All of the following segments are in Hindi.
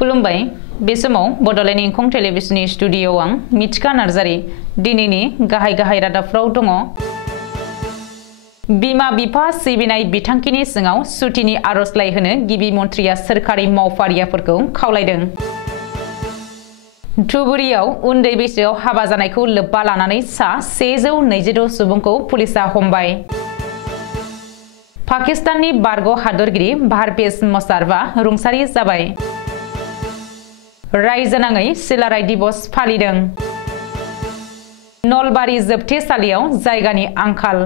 खुलुमबाय बे समाव बडलेण्ड इंखं टेलिभिजननि स्टुडियोआव आं मिथिका नार्जारी दिनैनि गाहाय रादाबफ्राव दङ। बिमा बिफा सिबिनाय बिथांखिनि सिङाव सुतिनि आरजलाइ होनो गिबि मन्थ्रिया सोरखारि मावफारियाफोरखौ खावलायदों। धुबुरीआव उन्दै बैसोआव हाबा जानायखौ लोब्बा लानानै सा 126 सुबुंखौ पुलिसा हमबाय। पाकिस्ताननि बारग' हादरगिरि पारवेज मुशर्रफआ रुंसारि जाबाय। रायजोनाङै सिलाराय दिवस फालिदों। नलबारि जोबथेसालियाव जायगानि आंखाल।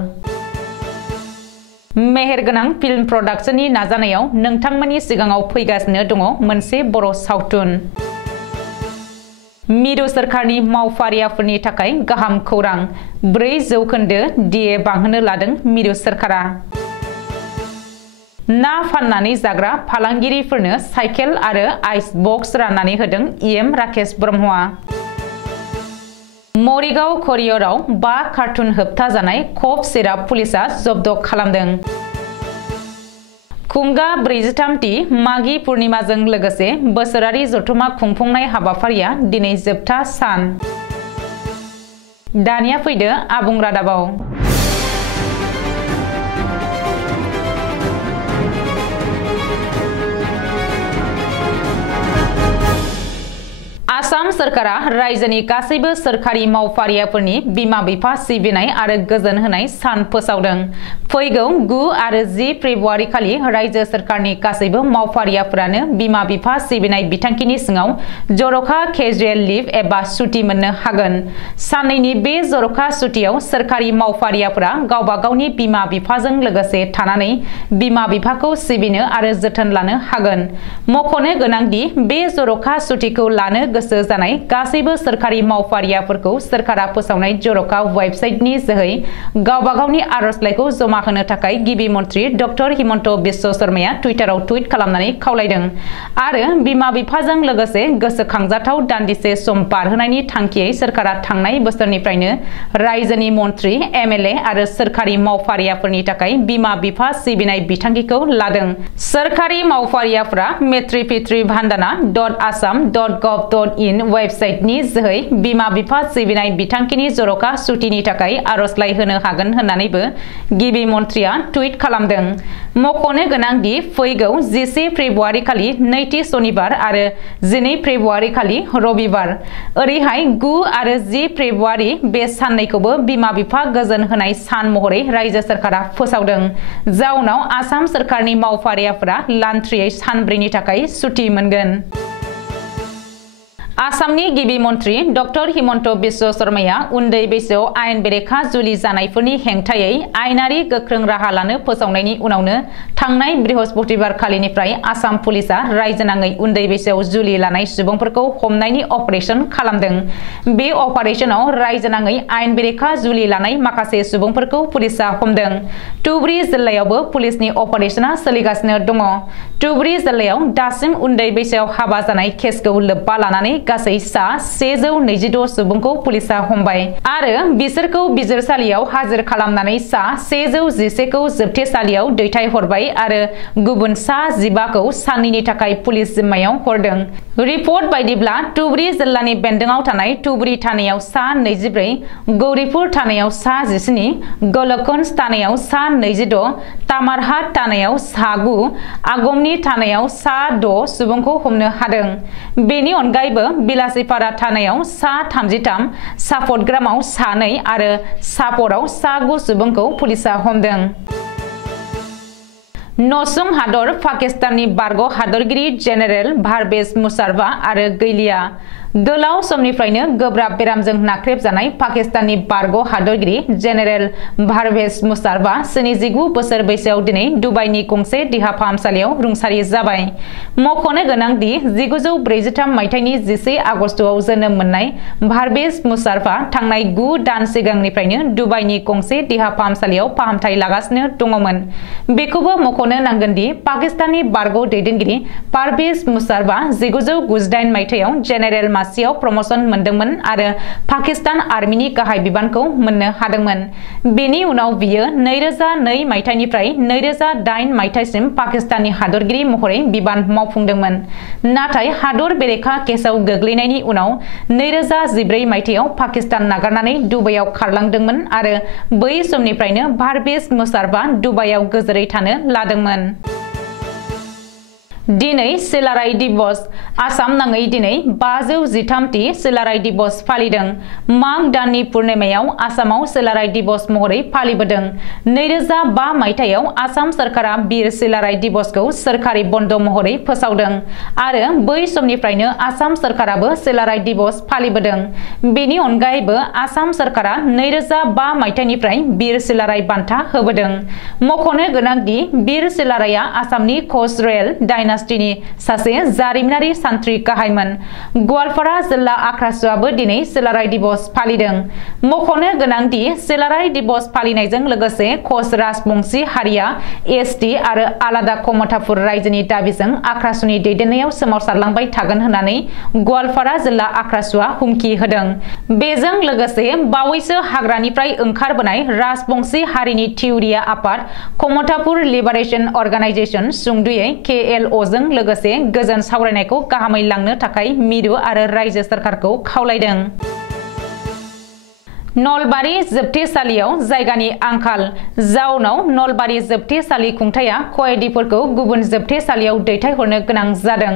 मेहेरगोनां फिल्म प्रडाक्शननि नाजानायाव नोंथांमोननि सिगाङाव फैगासिनो दङ मोनसे बर' सावथुन। मिरु सोरखारनि मावफारियाफोरनि थाखाय गाहाम खौरां 4% DA बांहोनो लादों मिरु सोरखारा। ना फाननानै जाग्रा फालांगिरिफोरनो साइकेल आरो आइस बक्स राननानै होदों EM राकेश ब्रह्मआ। मरिगाव करियराव 5 कार्टुन होबथा जानाय कफ सिराप पुलिसा जब्द खालामदों। खुंगा 43थि मागि पुर्णिमाजों लोगोसे बोसोरारि जथुमा खुंफुंनाय हाबाफारिया दिनै जोबथा सान। दानिया फैदो आबुं रादाबाव। आसाम सरकारा रायजोनि गासैबो सोरखारि मावफारियाफोरनि बिमा बिफा सिबिनाय आरो गोजोन होनाय सान फोसावदों। फैगौ 9 आरो 10 फेब्रुआरि खालि रायजो सोरखारनि गासैबो मावफारियाफोरानो बिमा बिफा सिबिनाय बिथांखिनि सिङाव जर'खा केजुएल लिभ एबा सुति मोननो हागोन। साननैनि बे जर'खा सुतियाव सोरखारि मावफारियाफोरा गावबा गावनि बिमा बिफाजों लोगोसे थानानै बिमा बिफाखौ सिबिनो आरो जोथोन लानो हागोन। मख'नो गोनांदि बे जर'खा सुतिखौ लानो गोसो जानाय गासैबो सोरखारि मावफारियाफोरखौ सोरखारा फोसावनाय जर'खा वेबसाइटनि जोहै गावबा गावनि आरजलाइखौ जमा होनो थाखाय गिबि मन्थ्रि डक्टर हिमन्त बिश्व शर्माया टुइटाराव टुइट खालामनानै खावलायदों आरो बिमा बिफाजों लोगोसे गोसोखांजाथाव दान्दिसे सम बारहोनायनि थांखियै सोरखारा थांनाय बोसोरनिफ्रायनो रायजोनि मन्थ्रि MLA आरो सोरखारि मावफारियाफोरनि थाखाय बिमा बिफा सिबिनाय बिथांखिखौ लादों। सोरखारि मावफारियाफोरा मेट्रि पितृ भान्दाना .assam.gov.in वेबसाइटनि जोहै बिमा बिफा सिबिनाय बिथांखिनि जर'खा सुतिनि थाखाय आरजलाइ होनो हागोन होननानैबो गिबि मन्थ्रिया टुइट खालामदों। मख'नो गोनांदि फैगौ 11 फेब्रुआरि खालि नैथि सनिबार आरो 12 फेब्रुआरि खालि रबिबार। ओरैहाय 9 आरो 10 फेब्रुआरि बे साननैखौबो बिमा बिफा गोजोन होनाय सान महरै रायजो सोरखारा फोसावदों। जाउनाव आसाम सोरखारनि मावफारियाफोरा लान्थ्रियै सानब्रैनि थाखाय सुति मोनगोन। आसामनि गिबि मन्थ्रि डक्टर हिमन्त बिश्व शर्माया उन्दै बैसोआव आयेन बेरेखा जुलि जानायफोरनि हेंथायै आयेनारि गोख्रों राहा लानो फोसावनायनि उनावनो थांनाय बृहस्पतिबार खालिनिफ्राय आसाम पुलिसा रायजोनाङै उन्दै बैसोआव जुलि लानाय सुबुंफोरखौ हमनायनि अपारेशन खालामदों। बे अपारेशनाव रायजोनाङै आयेन बेरेखा जुलि लानाय माखासे सुबुंफोरखौ पुलिसा हमदों। धुबुरी जिल्लायावबो पुलिसनि अपारेशना सोलिगासिनो दङ। धुबुरी जिल्लायाव दासिम उन्दै बैसोआव हाबा जानाय केसखौ लोब्बा लानानै गासै सा 126 सुबुंखौ पुलिसा हमबाय आरो बिसोरखौ बिजिरसालियाव हाजिर खालामनानै सा 111 खौ जोबथेसालियाव दैथायहरबाय आरो गुबुन सा 15 खौ साननैनि थाखाय पुलिस जिम्मायाव हरदों। रिपर्ट बायदिब्ला धुबुरी जिल्लानि बेन्दोंआव थानाय धुबुरी थानायाव सा 24, गौरीपुर थानायाव सा 17, गलकगन्ज थानायाव सा 26, तामारहाट थानायाव सा 9, आगमनि थानायाव सा 6 सुबुंखौ हमनो हादों। बेनि अनगायैबो बिलासिपारा थानायाव सा 33, सापटग्रामाव सा 2 आरो सापराव सा 9 सुबुंखौ पुलिसा हमदों। नसुं हादर पाकिस्ताननि बारग' हादरगिरि जेनेरेल पारवेज मुशर्रफआ आरो गैलिया। गोलाव समनिफ्रायनो गोब्राब बेरामजों नाख्रेबजानाय पाकिस्ताननि बारग' हादरगिरि जेनेरेल पारवेज मुशर्रफआ 79 बोसोर बैसोआव दिनै दुबाइनि गंसे देहा फाहामसालियाव रुंसारि जाबाय। मख'नो गोनांदि 1943 मायथाइनि 11 आगस्तआव जोनोम मोननाय पारवेज मुशर्रफआ थांनाय 9 दान सिगांनिफ्रायनो दुबाइनि गंसे देहा फाहामसालियाव फाहामथाय लागासिनो दङमोन। बेखौबो मख'नो नांगोनदि पाकिस्ताननि बारग' दैदेनगिरि पारवेज मुशर्रफआ 1998 मायथाइयाव जेनेरेल मासियाव प्रमोशन मोनदोंमोन आरो पाकिस्तान आर्मिनि गाहाय बिबानखौ मोननो हादोंमोन। बेनि उनाव बियो 2002 मायथाइनिफ्राय 2008 मायथाइसिम पाकिस्ताननि हादरगिरि महरै बिबान मावफुंदोंमोन। नाथाय हादर बेरेखा केसआव गोग्लैनायनि उनाव 2014 मायथाइयाव पाकिस्तान नागारनानै दुबाइयाव खारलांदोंमोन आरो बै समनिफ्रायनो पारवेज मुशारफआ दुबाइयाव गोजोरै थानो लादोंमोन। दिनै सिलाराय दिवस। आसाम नाङै दिनै 513थि सिलाराय दिवस फालिदों। माघ दाननि पुर्णिमायाव आसामाव सिलाराय दिवस महरै फालिबोदों। 2005 मायथाइयाव आसाम सरकारा बीर सिलाराय दिवसखौ सोरखारि बन्द महरै फोसावदों आरो बै समनिफ्रायनो आसाम सरकाराबो सिलाराय दिवस फालिबोदों। बेनि अनगायैबो आसाम सरकारा 2005 मायथाइनिफ्राय बीर सिलाराय बान्था होबोदों। मख'नो गोनांदि बीर सिलारायआ आसामनि कच रयेल डायनास्टिनि सासे जारिमिनारि सान्थ्रि गाहायमोन। गवालपारा जिल्ला आख्रासुआबो दिनै सिलाराय दिवस फालिदों। मख'नो गोनांदि सिलाराय दिवस फालिनायजों लोगोसे कच राजबंशी हारिया एसटि आरो आलादा कमतापुर रायजोनि दाबिजों आख्रासुनि दैदेननायाव सोमावसारलांबाय थागोन होननानै गवालपारा जिल्ला आख्रासुआ हुमखि होदों। बेजों लोगोसे बावैसो हाग्रानिफ्राय ओंखारबोनाय राजबंशी हारिनि थिउरिया आफाद कमतापुर लिबारेशन अर्गानाइजेशन सुंदुयै KLO जों लोगोसे गोजोन सावरायनायखौ गाहामै लांनो थाखाय मिरु आरो रायजो सरकारखौ खावलायदों। नलबारि जोबथेसालियाव जायगानि आंखाल। जाउनाव नलबारि जोबथेसालि खुंथाया कयेदिफोरखौ गुबुन जोबथेसालियाव दैथायहरनो गोनां जादों।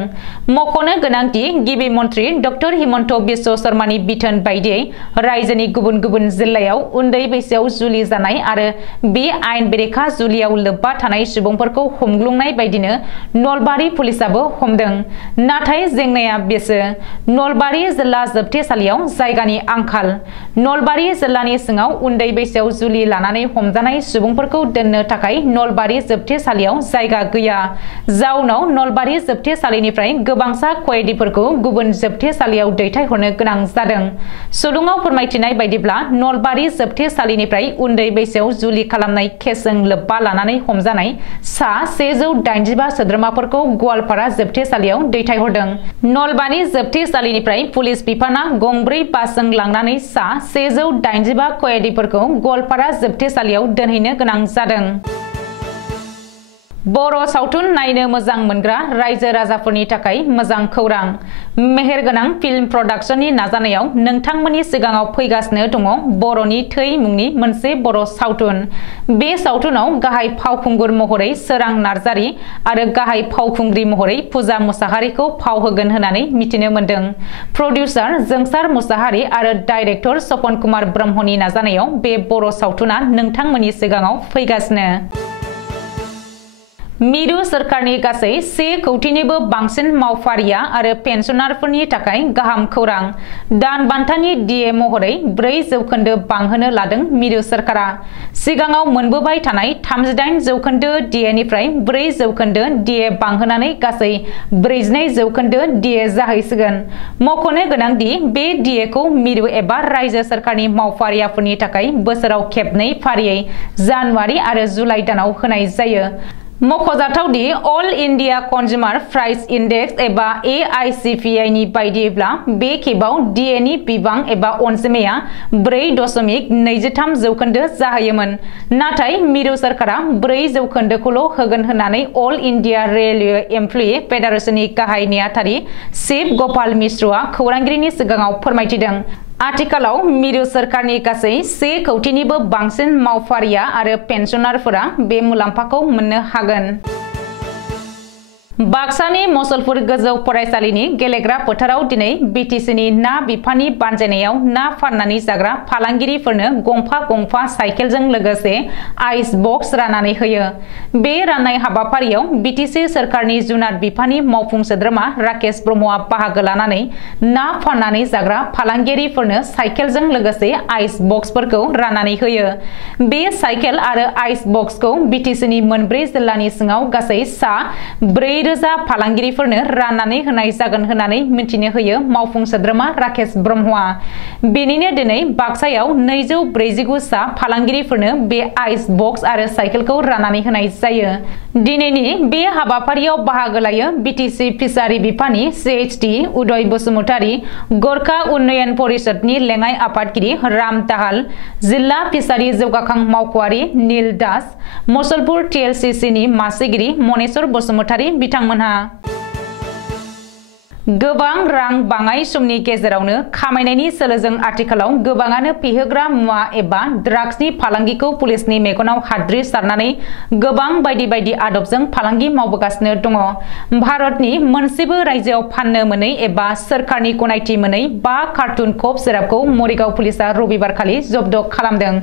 मख'नो गोनांदि गिबि मन्त्रि डक्टर हिमन्त बिश्व शर्मानि बिथोन बायदियै रायजोनि गुबुन गुबुन जिल्लायाव उन्दै बैसोआव जुलि जानाय आरो बे आयेन बेरेखा जुलियाव लोब्बा थानाय सुबुंफोरखौ हमग्लुंनाय बायदिनो नलबारि पुलिसाबो हमदों। नाथाय जेंनाया बेसो नलबारि जिल्ला जोबथेसालियाव जायगानि आंखाल। नलबारि जिल्लानि सिङाव उन्दै बैसोआव जुलि लानानै हमजानाय सुबुंफोरखौ दोननो थाखाय नलबारि जोबथेसालियाव जायगा गैया। जाउनाव नलबारि जोबथेसालिनिफ्राय गोबांसा कयेदिफोरखौ गुबुन जोबथेसालियाव दैथायहरनो गोनां जादों। सुलुङाव फोरमायथिनाय बायदिब्ला नलबारि जोबथेसालिनिफ्राय उन्दै बैसोआव जुलि खालामनाय केसजों लोब्बा लानानै हमजानाय सा 185 सोद्रोमाफोरखौ गवालपारा जोबथेसालियाव दैथायहरदों। नलबारि जोबथेसालिनिफ्राय पुलिस बिफाना गंब्रै बासजों लांनानै सा 185 कयेदिफोरखौ गवालपारा जोबथेसालियाव दोनहैनो गोनां जादों। बर' सावथुन नायनो मोजां मोनग्रा रायजो राजाफोरनि थाखाय मोजां खौरां। मेहेरगोनां फिल्म प्रडाक्शननि नाजानायाव नोंथांमोननि सिगाङाव फैगासिनो दङ बर'नि थै मुंनि मोनसे बर' सावथुन। बे सावथुनाव गाहाय फावखुंगुर महरै सोरां नार्जारी आरो गाहाय फावखुंग्रि महरै फुजा मुसाहारिखौ फाव होगोन होननानै मिथिनो मोन्दों। प्रडिउसार जोंसार मुसाहारि आरो डाइरेक्टर सपन कुमार ब्रह्मनि नाजानायाव बे बर' सावथुना नोंथांमोननि सिगाङाव फैगासिनो। मिरु सोरखारनि गासै 1 कौटिनिबो बांसिन मावफारिया आरो पेन्सनारफोरनि थाखाय गाहाम खौरां। दान बान्थानि DA महरै 4% बांहोनो लादों मिरु सोरखारा। सिगाङाव मोनबोबाय थानाय 38% DA निफ्राय 4% DA बांहोनानै गासै 42% DA जाहैसिगोन। मख'नो गोनांदि बे DA खौ मिरु एबा रायजो सोरखारनि मावफारियाफोरनि थाखाय बोसोराव खेबनै फारियै जानुवारि आरो जुलाइ दानाव होनाय जायो। मख'जाथावदि अल इन्डिया कन्ज्युमार प्राइस इन्डेक्स एबा AICPI नि बायदिब्ला बे खेबाव DA नि बिबां एबा अनजिमाया 4.23% जाहैयोमोन। नाथाय मिरु सोरखारा 4% खौल' होगोन होननानै अल इन्डिया रेलवे एमप्लयि फेडारेशननि गाहाय नेहाथारि शिव गपाल मिश्रआ खौरांगिरिनि सिगाङाव फोरमायथिदों। आथिखालाव मिरु सोरखारनि गासै 1 कौटिनिबो बांसिन मावफारिया आरो पेन्सनारफोरा बे मुलाम्फाखौ मोननो हागोन। बाक्सानि मसलपुर गोजौ फरायसालिनि गेलेग्रा फोथाराव दिनै BTCनि ना बिफाननि बानजायनायाव ना फाननानै जाग्रा फालांगिरिफोरनो गंफा साइकेलजों लोगोसे आइस बक्स राननानै होयो। बे राननाय हाबाफारियाव BTC सोरखारनि जुनार बिफाननि मावफुं सोद्रोमा राकेश ब्रह्मआ बाहागो लानानै ना फाननानै जाग्रा फालांगिरिफोरनो साइकेलजों लोगोसे आइस बक्सफोरखौ राननानै होयो। बे साइकेल आरो आइस बक्सखौ BTCनि मोनब्रै जिल्लानि सिङाव गासै सा 4 रोजा फालांगिरिफोरनो राननानै होनाय जागोन होननानै मिथिनो होयो मावफुं सोद्रोमा राकेश ब्रह्मआ। बेनिनो दिनै बाक्सायाव 249 सा फालांगिरिफोरनो बे आइस बक्स आरो साइकेलखौ राननानै होनाय जायो। दिनैनि बे हाबाफारियाव बाहागो लायो बिटिसि फिसारि बिफाननि CHD उदय बसुमतारी, गोरखा उन्नयन परिषदनि लेङाइ आफादगिरि राम दाहाल, जिल्ला फिसारि जौगाखां मावख'आरि नील दास, मुसलपुर TLCCनि मासिगिरि मनेश्वर बसुमतारी बिथांमोनहा। गोबां रां बाङाय समनि गेजेरावनो खामायनायनि सोलोजों आथिखालाव गोबाङानो फेहोग्रा मुवा एबा ड्राग्सनि फालांगिखौ पुलिसनि मेगनाव हाद्रि सारनानै गोबां बायदि बायदि आदबजों फालांगि मावबोगासिनो दङ। भारतनि मोनसेबो रायजोआव फाननो मोनै एबा सोरखारनि गनायथि मोनै 5 कार्टुन कफ सिरापखौ मरिगाव पुलिसा रबिबारखालि जब्द खालामदों।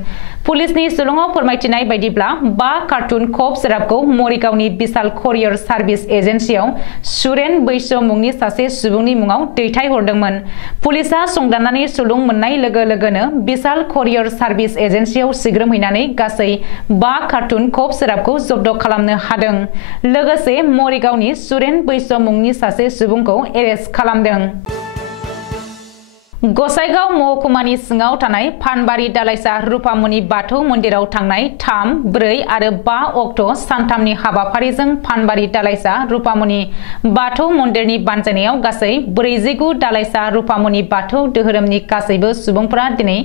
पुलिसनि सुलुङाव फोरमायथिनाय बायदिब्ला 5 कार्टुन कफ सिरापखौ मरिगावनि बिशाल करियर सार्भिस एजेन्सियाव सुरेन बैश्य मुंनि सासे सुबुंनि मुङाव दैथायहरदोंमोन। पुलिसा संदाननानै सुलुं मोननाय लोगो लोगोनो बिशाल करियर सार्भिस एजेन्सियाव सिग्रोमहैनानै गासै 5 कार्टुन कफ सिरापखौ जब्द खालामनो हादों। लोगोसे मरिगावनि सुरेन बैश्य मुंनि सासे सुबुंखौ एरेस्ट खालामदों। गसाइगाव महकुमानि सिङाव थानाय फानबारि दालाइसा रुपामणि बाथौ मन्दिराव थांनाय 3, 4 आरो 5 अक्ट' सानथामनि हाबाफारिजों फानबारि दालाइसा रुपामणि बाथौ मन्दिरनि बानजायनायाव गासै 49 दालाइसा रुपामणि बाथौ दोहोरोमनि गासैबो सुबुंफोरा दिनै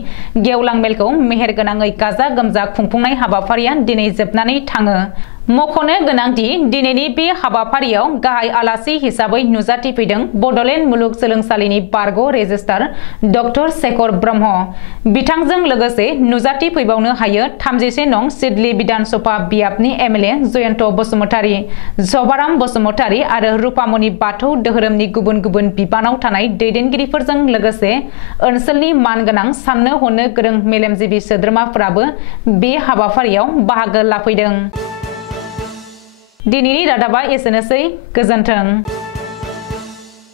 गेवलां मेलखौ मेहेरगोनाङै गाजा गोमजा खुंफुंनाय हाबाफारिया दिनै जोबनानै थाङो। मख'नो गोनांदि दिनैनि बे हाबाफारियाव गाहाय आलासि हिसाबै नुजाथिफैदों बड'लेण्ड मुलुगसोलोंसालिनि बारग' रेजिस्ट्रार डक्टर शेखर ब्रह्म। बिथांजों लोगोसे नुजाथिफैबावनो हायो 31 नं सिडली बिधान सभा बियाबनि MLA जयन्त बसुमतारी, जबाराम बसुमतारी आरो रुपामणि बाथौ दोहोरोमनि गुबुन गुबुन बिबानाव थानाय दैदेनगिरिफोरजों लोगोसे ओनसोलनि मानगोनां साननो हनो गोरों मेलेमजिबि सोद्रोमाफोराबो बे हाबाफारियाव बाहागो लाफैदों। दिनैनि रादाबा एसेनोसै। गोजोन्थों।